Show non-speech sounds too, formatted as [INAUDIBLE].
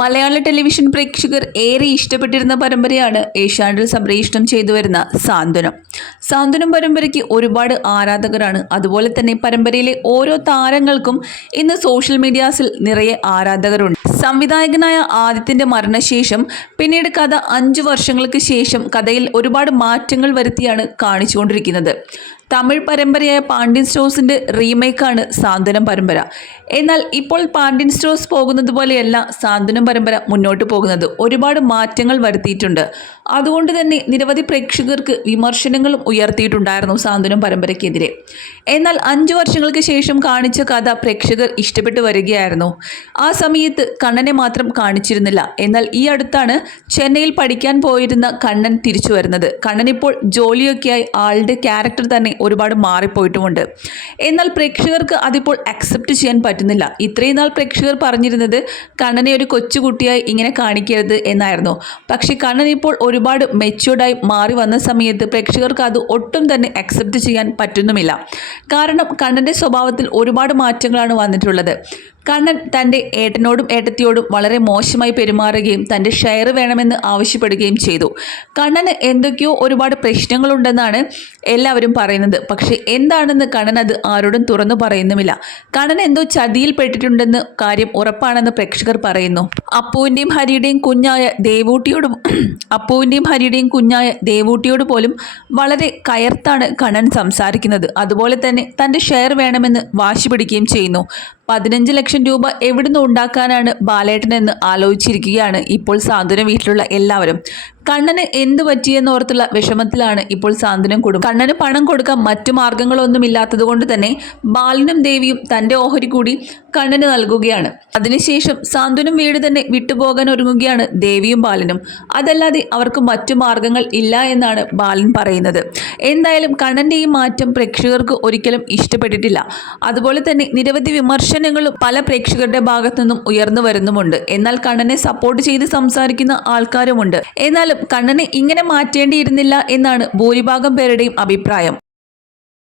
മലയാള television പ്രേക്ഷകർ ഏറെ ഇഷ്ടപ്പെട്ടിരുന്ന പരമ്പരയാണ് ഏഷ്യാനെറ്റിൽ സംപ്രേഷണം ചെയ്തു വരുന്ന സാന്ത്വനം. സാന്ത്വനം പരമ്പരയ്ക്ക് ഒരുപാട് ആരാധകരാണ്. അതുപോലെ തന്നെ പരമ്പരയിലെ ഓരോ താരങ്ങൾക്കും ഇന്ന് സോഷ്യൽ മീഡിയാസിൽ നിറയെ ആരാധകരുണ്ട്. സംവിധായകനായ ആദിത്യന്റെ മരണശേഷം പിന്നീട് കഥ അഞ്ചു വർഷങ്ങൾക്ക് ശേഷം കഥയിൽ ഒരുപാട് മാറ്റങ്ങൾ വരുത്തിയാണ് കാണിച്ചുകൊണ്ടിരിക്കുന്നത്. തമിഴ് പരമ്പരയായ പാണ്ഡ്യൻ സ്റ്റോഴ്സിന്റെ റീമേക്കാണ് സാന്ത്വനം പരമ്പര. എന്നാൽ ഇപ്പോൾ പാണ്ഡ്യൻ സ്റ്റോഴ്സ് പോകുന്നത് പോലെയല്ല സാന്ത്വനം പരമ്പര മുന്നോട്ട് പോകുന്നത്. ഒരുപാട് മാറ്റങ്ങൾ വരുത്തിയിട്ടുണ്ട്. അതുകൊണ്ട് തന്നെ നിരവധി പ്രേക്ഷകർക്ക് വിമർശനങ്ങളും ഉയർത്തിയിട്ടുണ്ടായിരുന്നു സാന്ത്വനം പരമ്പരയ്ക്കെതിരെ. എന്നാൽ അഞ്ചു വർഷങ്ങൾക്ക് ശേഷം കാണിച്ച കഥ പ്രേക്ഷകർ ഇഷ്ടപ്പെട്ടു വരികയായിരുന്നു. ആ സമയത്ത് കണ്ണനെ മാത്രം കാണിച്ചിരുന്നില്ല. എന്നാൽ ഈ അടുത്താണ് ചെന്നൈയിൽ പഠിക്കാൻ പോയിരുന്ന കണ്ണൻ തിരിച്ചു വരുന്നത്. കണ്ണൻ ഇപ്പോൾ ജോലിയൊക്കെയായി ആളുടെ ക്യാരക്ടർ തന്നെ ഒരുപാട് മാറിപ്പോയിട്ടുമുണ്ട്. എന്നാൽ പ്രേക്ഷകർക്ക് അതിപ്പോൾ അക്സെപ്റ്റ് ചെയ്യാൻ പറ്റുന്നില്ല. ഇത്രയും നാൾ പ്രേക്ഷകർ പറഞ്ഞിരുന്നത് കണ്ണനെ ഒരു കൊച്ചുകുട്ടിയായി ഇങ്ങനെ കാണിക്കരുത് എന്നായിരുന്നു. പക്ഷേ കണ്ണൻ ഇപ്പോൾ ഒരുപാട് മെച്യൂർഡായി മാറി വന്ന സമയത്ത് പ്രേക്ഷകർക്ക് അത് ഒട്ടും തന്നെ അക്സെപ്റ്റ് ചെയ്യാൻ പറ്റുന്നുമില്ല. കാരണം കണ്ണന്റെ സ്വഭാവത്തിൽ ഒരുപാട് മാറ്റങ്ങളാണ് വന്നിട്ടുള്ളത്. കണ്ണൻ തന്റെ ഏട്ടനോടും ഏട്ടത്തിയോടും വളരെ മോശമായി പെരുമാറുകയും തന്റെ ഷെയർ വേണമെന്ന് ആവശ്യപ്പെടുകയും ചെയ്തു. കണ്ണന് എന്തൊക്കെയോ ഒരുപാട് പ്രശ്നങ്ങളുണ്ടെന്നാണ് എല്ലാവരും പറയുന്നത്. പക്ഷേ എന്താണെന്ന് കണ്ണൻ അത് ആരോടും തുറന്നു പറയുന്നുമില്ല. കണ്ണൻ എന്തോ ചതിയിൽപ്പെട്ടിട്ടുണ്ടെന്ന് കാര്യം ഉറപ്പാണെന്ന് പ്രേക്ഷകർ പറയുന്നു. അപ്പുവിന്റെയും ഹരിയുടെയും കുഞ്ഞായ ദേവൂട്ടിയോടും [CLEARS THROAT] അപ്പുവിന്റെയും ഹരിയുടെയും കുഞ്ഞായ ദേവൂട്ടിയോട് പോലും വളരെ കയർത്താണ് കണ്ണൻ സംസാരിക്കുന്നത്. അതുപോലെ തന്നെ തന്റെ ഷെയർ വേണമെന്ന് വാശി പിടിക്കുകയും ചെയ്യുന്നു. പതിനഞ്ച് ലക്ഷം രൂപ എവിടുന്ന് ഉണ്ടാക്കാനാണ് ബാലേട്ടനെന്ന് ആലോചിച്ചിരിക്കുകയാണ് ഇപ്പോൾ സാന്ത്വന വീട്ടിലുള്ള എല്ലാവരും. കണ്ണന് എന്ത് പറ്റിയെന്നോർത്തുള്ള വിഷമത്തിലാണ് ഇപ്പോൾ സാന്ത്വനം കുടുംബം കണ്ണന് പണം കൊടുക്കാൻ മറ്റു മാർഗങ്ങളൊന്നും ഇല്ലാത്തത് കൊണ്ട് തന്നെ ബാലനും ദേവിയും തന്റെ ഓഹരി കൂടി കണ്ണന് നൽകുകയാണ്. അതിനുശേഷം സാന്ത്വനം വീട് തന്നെ വിട്ടുപോകാൻ ഒരുങ്ങുകയാണ് ദേവിയും ബാലനും. അതല്ലാതെ അവർക്ക് മറ്റു മാർഗങ്ങൾ ഇല്ല എന്നാണ് ബാലൻ പറയുന്നത്. എന്തായാലും കണ്ണന്റെ ഈ മാറ്റം പ്രേക്ഷകർക്ക് ഒരിക്കലും ഇഷ്ടപ്പെട്ടിട്ടില്ല. അതുപോലെ തന്നെ നിരവധി വിമർശനങ്ങളും പല പ്രേക്ഷകരുടെ ഭാഗത്തു നിന്നും ഉയർന്നു വരുന്നുമുണ്ട്. എന്നാൽ കണ്ണനെ സപ്പോർട്ട് ചെയ്ത് സംസാരിക്കുന്ന ആൾക്കാരുമുണ്ട്. എന്നാലും കണ്ണനെ ഇങ്ങനെ മാറ്റേണ്ടിയിരുന്നില്ല എന്നാണ് ഭൂരിഭാഗം പേരുടെയും അഭിപ്രായം.